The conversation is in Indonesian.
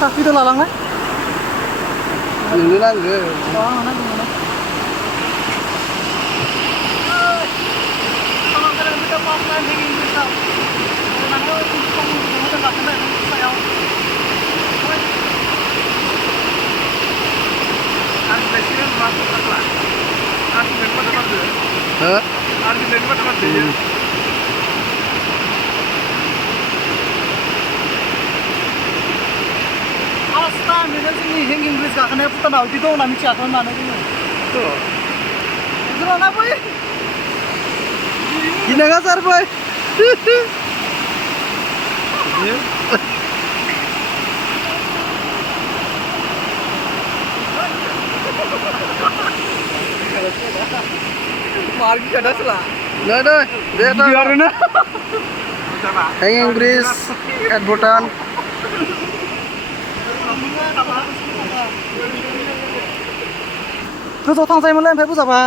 साख्रिथ' लालांनाय नोंनो नांगो जोंनि हेंगिं ब्रिज गाखोनाया भुटानाव बिदि दं होनना मिथियाखै होननानै जोङो लाना फै गिनाङा सारबाय मार्गी kada sila Nah, deh, dia tahu. biarnya Hanging bridge at Bhutan. गोजौआव थांजायोमोनलै ओमफ्राय बुजाबा